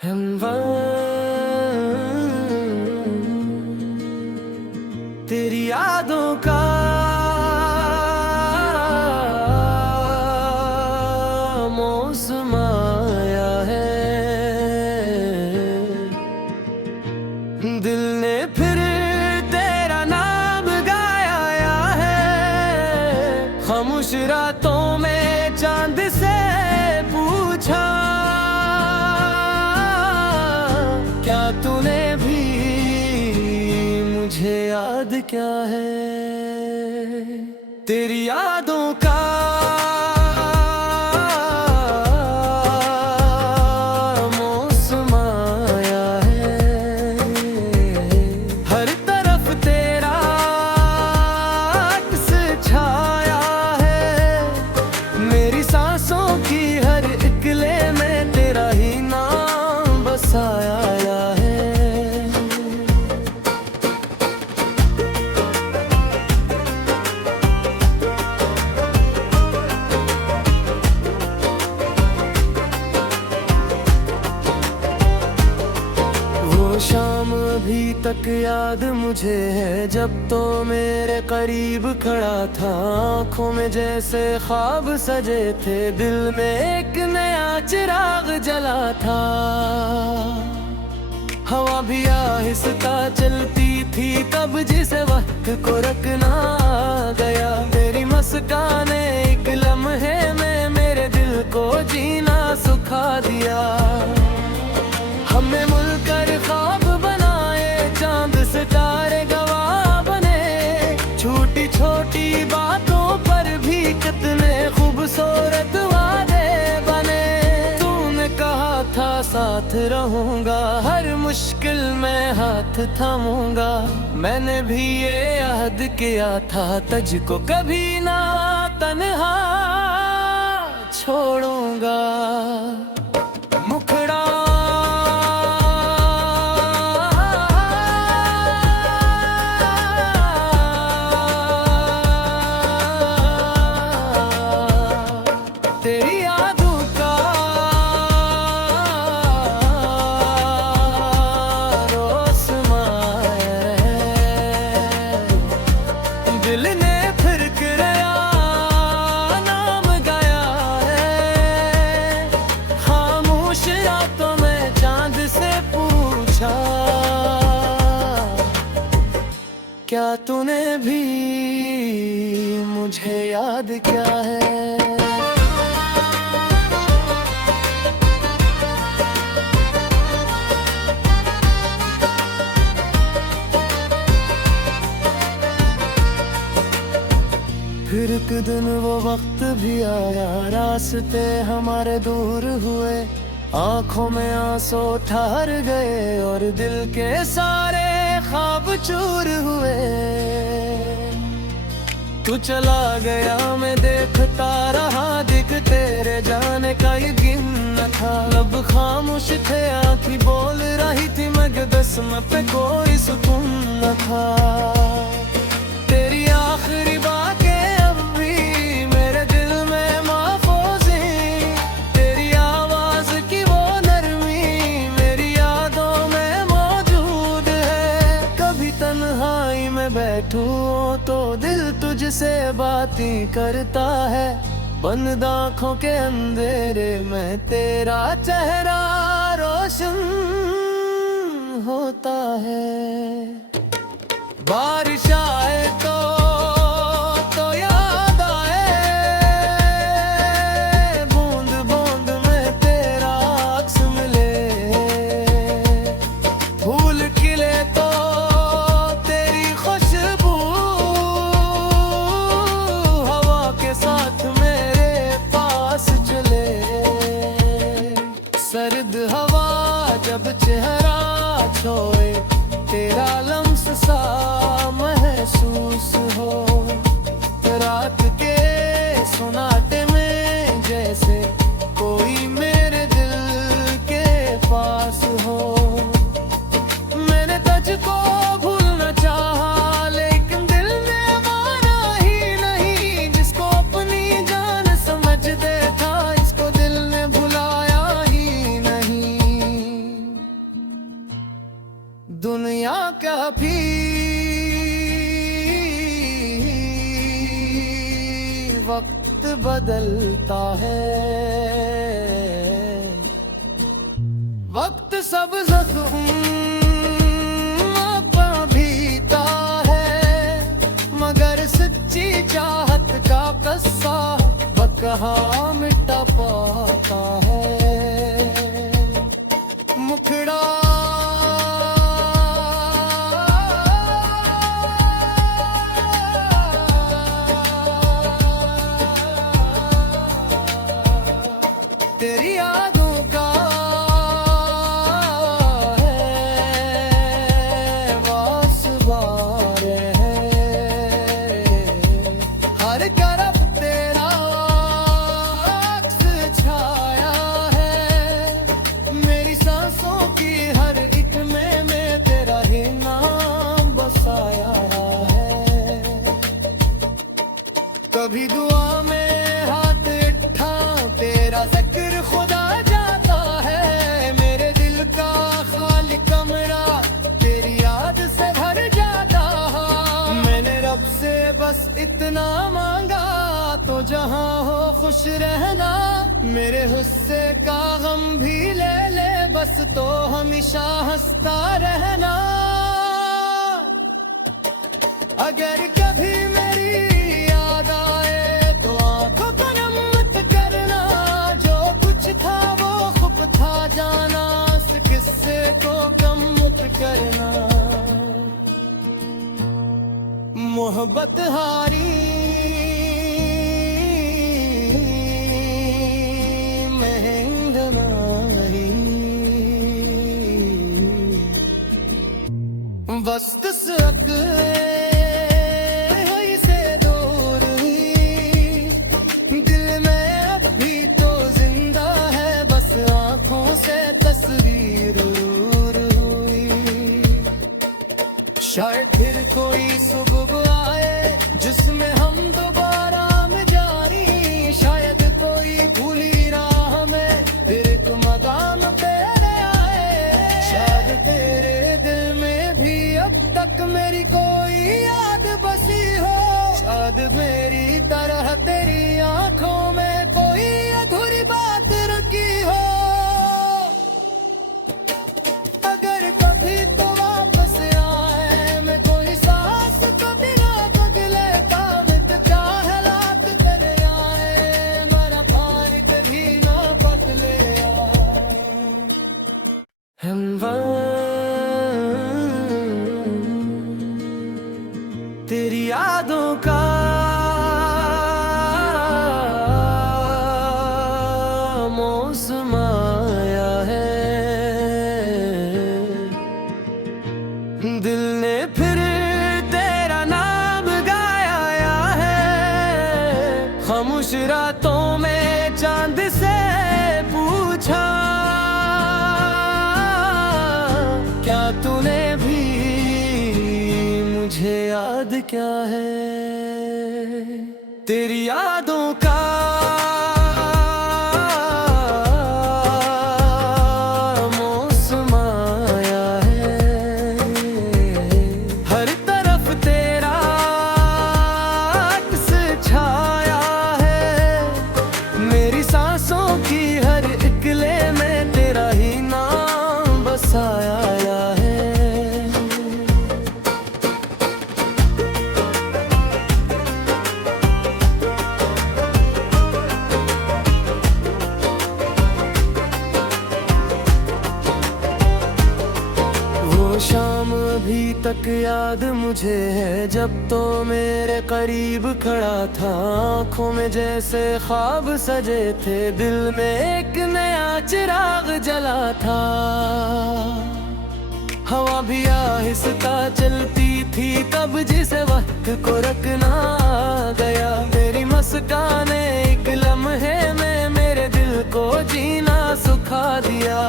हमवां तेरी यादों का मौसम आया है। दिल ने फिर तेरा नाम गाया है। खामोश रातों में चांद से पूछा, क्या तूने भी मुझे याद क्या है। तेरी यादों का मौसम आया है। हर तरफ तेरा अक्स छाया है। मेरी सांसों की हर इकले में तेरा ही नाम बसाया है। वो शाम अभी तक याद मुझे है, जब तो मेरे करीब खड़ा था। आँखों में जैसे ख्वाब सजे थे, दिल में एक नया चिराग जला था। हवा भी आहिस्ता चलती थी तब, जिस वक्त को रखना आ गया। तेरी मुस्काने एक लम्हे में मेरे दिल को जीना सुखा दिया। हमने मिलकर ख्वाब बनाए, चांद सितारे गवाह बने। छोटी छोटी बातों पर भी कितने खूबसूरत वादे बने। तूने कहा था साथ रहूंगा, हर मुश्किल में हाथ थामूंगा। मैंने भी ये याद किया था, तुझको कभी ना तन्हा छोड़ूंगा। मुखड़ा तेरी यादों का रोशमा है। दिल ने फिर तेरा नाम गाया है। खामोश रातों में चांद से पूछा, क्या तूने भी मुझे याद क्या है। फिर एक दिन वो वक्त भी आया, रास्ते हमारे दूर हुए। आंखों में आंसू ठहर गए और दिल के सारे ख्वाब चूर हुए। तू चला गया मैं देखता रहा, दिख तेरे जाने का यकीन न था। लब खामोश थे, आँखें बोल रही थी, मगर जिस्म पे कोई सुकून न था। तेरी आखिरी बातें अब भी मेरे दिल में महफूज हैं। तेरी आवाज की वो नरमी मेरी यादों में मौजूद है। कभी तन्हाई में बैठूं तो दिल तुझसे बातें करता है। बंद आँखों के अंधेरे में तेरा चेहरा रोशन होता है। बारिश आए तो याद आए, बूंद बूंद में तेरा अक्स मिले। फूल खिले तो तेरी खुशबू हवा के साथ मेरे पास चले। सर्द हवा जब चेहरा छोए, तेरा लम्स सा महसूस हो। रात के सुनाटे में जैसे कोई मेरे दिल के पास हो। मैंने तुझको भूलना चाहा, लेकिन दिल ने माना ही नहीं। जिसको अपनी जान समझते था, इसको दिल ने भुलाया ही नहीं। दुनिया का भी वक्त बदलता है, वक्त सब जख्म भीता है, मगर सच्ची चाहत का कस्सा कहाँ मिटा पाता है। मुखड़ा तेरी यादों का है, वासवार है, हर तरफ तेरा अक्स छाया है, मेरी सांसों की हर एक में तेरा ही नाम बसाया है। कभी दुआ में हाथ उठा तेरा जिक्र खुदा जाता है, मेरे दिल का खाली कमरा तेरी याद से भर जाता है। मैंने रब से बस इतना मांगा तो जहां हो खुश रहना, मेरे गुस्से का गम भी ले ले बस तो हमेशा हंसता रहना। अगर कभी मेरी याद आए तो आंखों को नम मत करना, जो कुछ था वो खूब था जाना, उस किस्से को कम मत करना। मोहब्बत हारी वस्त सक से दूर हुई, दिल में अब भी तो जिंदा है, बस आंखों से तस्वीर हुई। शायद फिर कोई सुबह आए जिसमें हम दोबारा में जानी, शायद कोई भूली राह में फिर एक मकाम पे आए, शायद तेरे दिल में भी अब तक मेरी कोई याद बसी हो, शायद मेरी तरह तेरी आंखों में कोई अधूरी बात रखी हो। अगर कभी तो वापस आए मैं कोई सांस को बिना बदले काबित चाहलात कर आए, मेरा पानी कभी ना बदले तेरी यादों का मौसम आया है, दिल ने फिर तेरा नाम गाया है, खामोश रातों में चांद से पूछा क्या तूने भी मुझे याद क्या है। तेरी यादों का मौसम आया है, हर तरफ तेरा अक्स छाया है, मेरी सांसों की हर इकले में तेरा ही नाम बसाया है। शाम अभी तक याद मुझे है जब तो मेरे करीब खड़ा था, आंखों में जैसे ख्वाब सजे थे, दिल में एक नया चिराग जला था। हवा भी आहिस्ता चलती थी तब जिस वक्त को रखना आ गया, तेरी मुस्काने एक लम्हे में मेरे दिल को जीना सुखा दिया।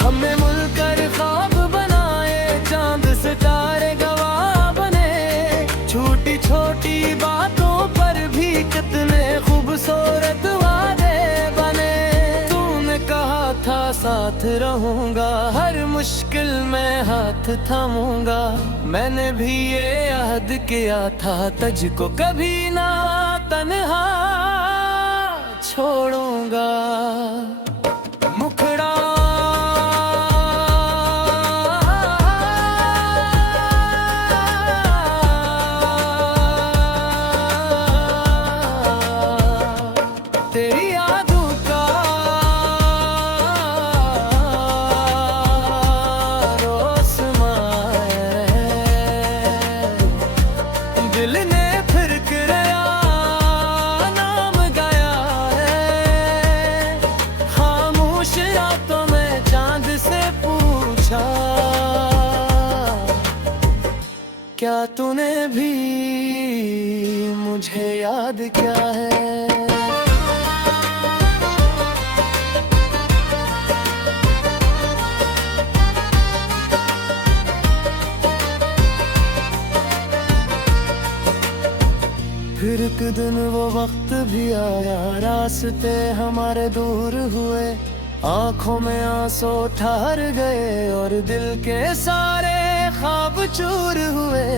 हमने मिलकर ख्वाब बनाए, चांद सितारे गवाह बने, छोटी छोटी बातों पर भी कितने खूबसूरत वादे बने। तूने कहा था साथ साथ रहूंगा, हर मुश्किल में हाथ थामूंगा। मैंने भी ये याद किया था, तुझको कभी ना तन्हा छोड़ूंगा। मुखड़ा तेरी यादों का रोसमां है, दिल ने फिर किराया नाम गाया है। खामोश रातों में चांद से पूछा, क्या तूने भी मुझे याद क्या है। फिर एक दिन वो वक्त भी आया, रास्ते हमारे दूर हुए। आंखों में आंसू ठहर गए और दिल के सारे ख्वाब चूर हुए।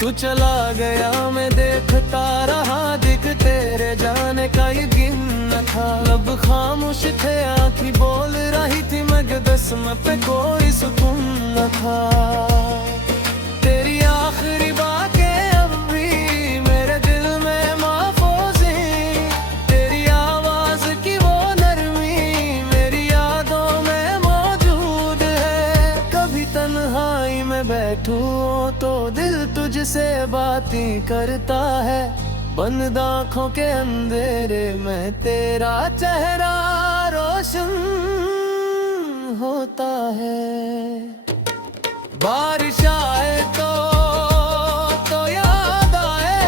तू चला गया, मैं देखता रहा, दिख तेरे जाने का यकीन न था। लब खामोश थे, आँखें बोल रही थी, मगर जिस्म पे कोई सुकून न था। तेरी आखिरी बातें अब भी मेरे दिल में महफूज हैं। तेरी आवाज की वो नरमी मेरी यादों में मौजूद है। कभी तन्हाई में बैठूं तो दिल तुझसे बातें करता है। बंद आँखों के अंधेरे में तेरा चेहरा रोशन होता है। बारिश आए तो याद आए,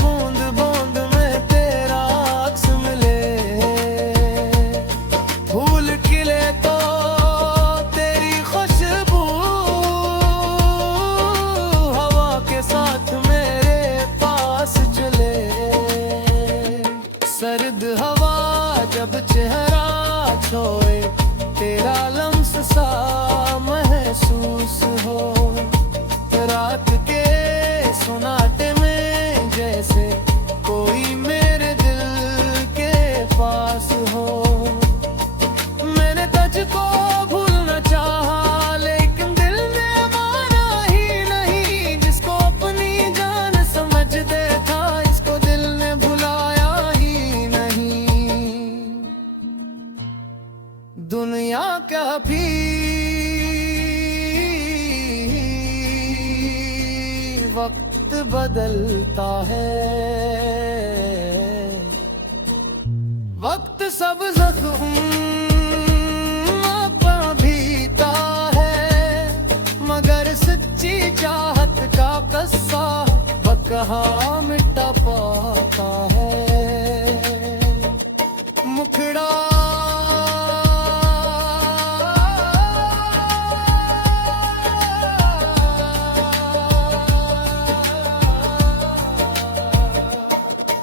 बूंद बूंद में तेरा अक्स मिले। फूल खिले तो तेरी खुशबू हवा के साथ मेरे पास चले। सर्द हवा जब चेहरा छोए, तेरा लम्स सा महसूस हो। रात के सुनाटे में जैसे कोई मेरे दिल के पास हो। मैंने तुझको भूलना चाहा, लेकिन दिल ने माना ही नहीं। जिसको अपनी जान समझते था, इसको दिल ने भुलाया ही नहीं। दुनिया का भी वक्त बदलता है, वक्त सब जख्म भीता है। मगर सच्ची चाहत का कस्सा बकहा मिटा पाता है। मुखड़ा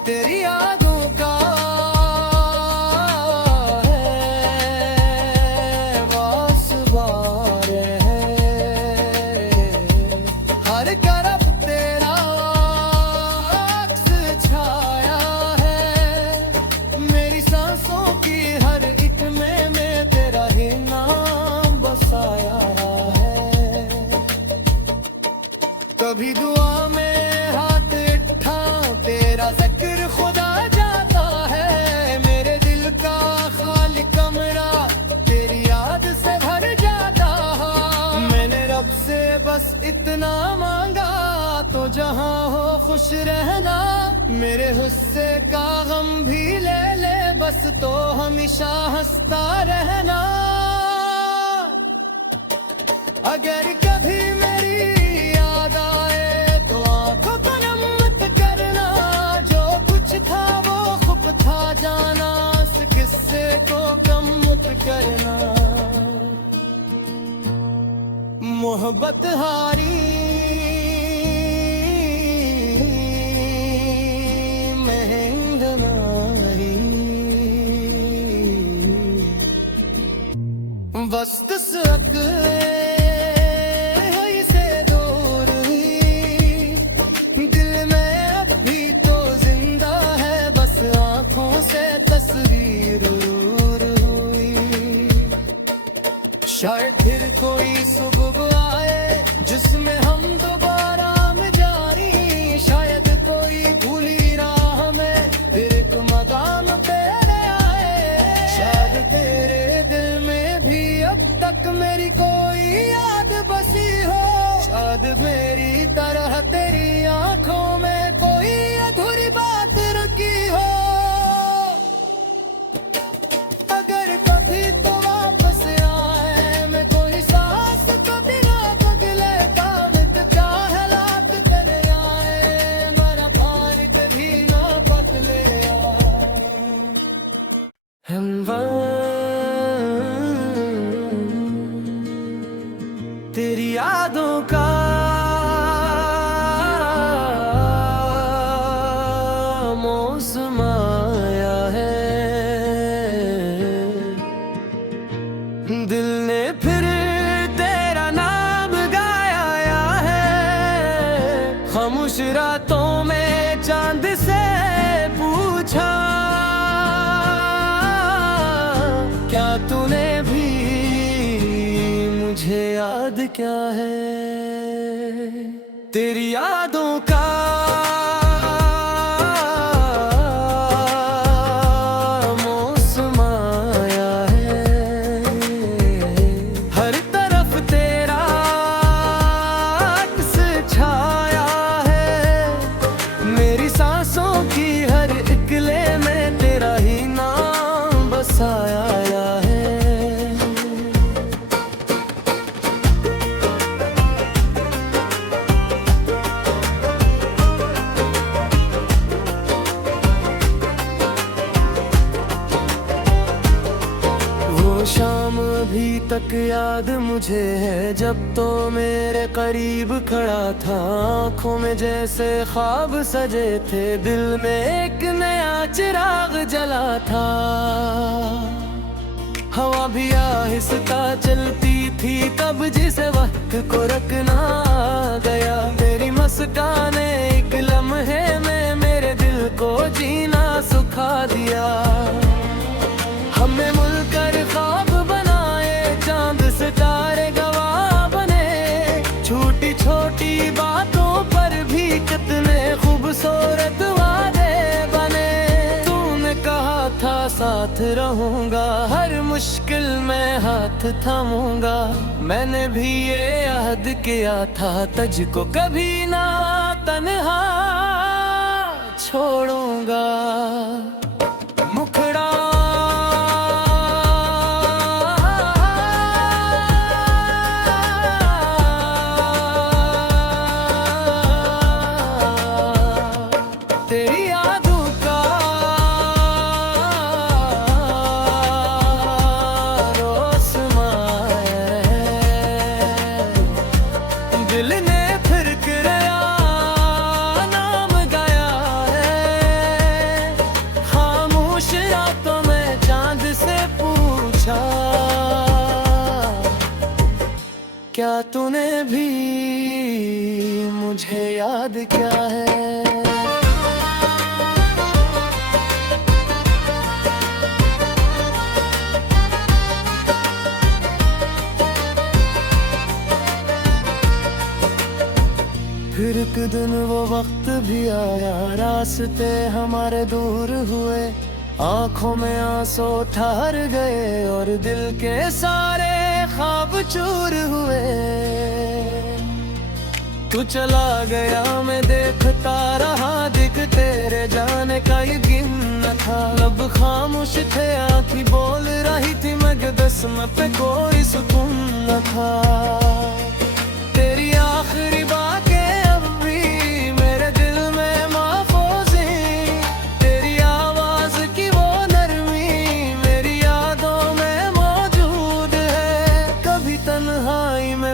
तेरी यादों का है वासवार है। हर तरफ तेरा अक्स छाया है। मेरी सांसों की हर एक में तेरा ही नाम बसाया है। कभी दुआ में हाथ उठा, तेरा जिक्र खुदा जाता है। मेरे दिल का खाली कमरा तेरी याद से भर जाता है। मैंने रब से बस इतना मांगा, तो जहां हो खुश रहना। मेरे गुस्से का गम भी ले ले, बस तो हमेशा हंसता रहना। अगर कभी मेरी याद आए तो आंखों को नम मत करना। जो कुछ था वो खूब था जाना, इस किस्से को कम मत करना। मोहब्बत हारी महंग नारी, मस्त सकले से दूर हुई, दिल में अब भी तो जिंदा है बस आंखों से तस्वीर हुई। शायद फिर कोई सुबह आए जिसमें हम दोबारा में जानी, शायद कोई भूली राह में फिर एक मकाम पे ले आए। शायद तेरे दिल में भी अब तक मेरी कोई याद बसी हो, शायद मेरी तरह तेरी आंखों में कोई अधूरी बात रुकी हो। अगर कभी तो वापस आए मैं कोई सांस कभी ना बदले, काबित चाहे लात चले आए मेरा पानी कभी ना बदले तेरी यादों का मौसम आया है, दिल ने फिर तेरा नाम गाया है। खामोश रातों में चांद से पूछा, क्या तूने भी मुझे याद क्या है। तेरी यादों का शाम अभी तक याद मुझे है जब तो मेरे करीब खड़ा था। आँखों में जैसे ख्वाब सजे थे, दिल में एक नया चिराग जला था। हवा भी आहिस्ता चलती थी तब जिस वक्त को रखना आ गया। तेरी मुस्काने एक लम्हे में मेरे दिल को जीना सुखा दिया। हमने मिलकर ख्वाब बनाए, चांद सितारे गवाह बने। छोटी छोटी बातों पर भी कितने खूबसूरत वादे बने। तूने कहा था साथ रहूंगा, हर मुश्किल में हाथ थामूंगा। मैंने भी ये याद किया था तुझको कभी ना तन्हा छोड़ूंगा। मुखड़ा दिल ने फिर किराया नाम गाया है। खामोश रातों में चांद से पूछा, क्या तूने भी मुझे याद क्या है। फिर एक दिन वो वक्त भी आया, रास्ते हमारे दूर हुए। आंखों में आंसू ठहर गए और दिल के सारे ख्वाब चूर हुए। तू चला गया मैं देखता रहा, दिख तेरे जाने का यकीन न था। लब खामोश थे आँखें बोल रही थी मगर जिस्म पे कोई सुकून न था। तेरी आखिरी बातें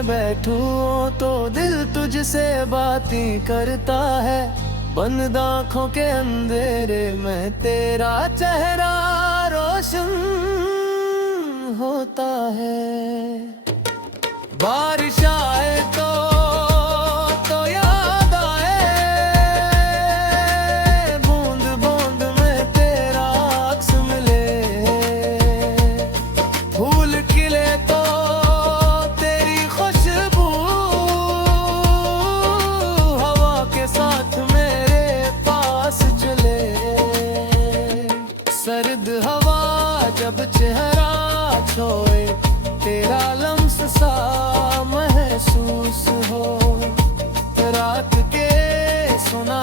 बैठूं तो दिल तुझसे बातें करता है। बंद आँखों के अंधेरे में तेरा चेहरा रोशन होता है। बारिश आए तो याद आए, बूंद बूंद में तेरा अक्स मिले, फूल खिले तो तेरी खुशबू हवा के साथ मेरे पास चले। सर्द हवा जब चेहरा छोए, तेरा लम्स सा महसूस हो, रात के सुना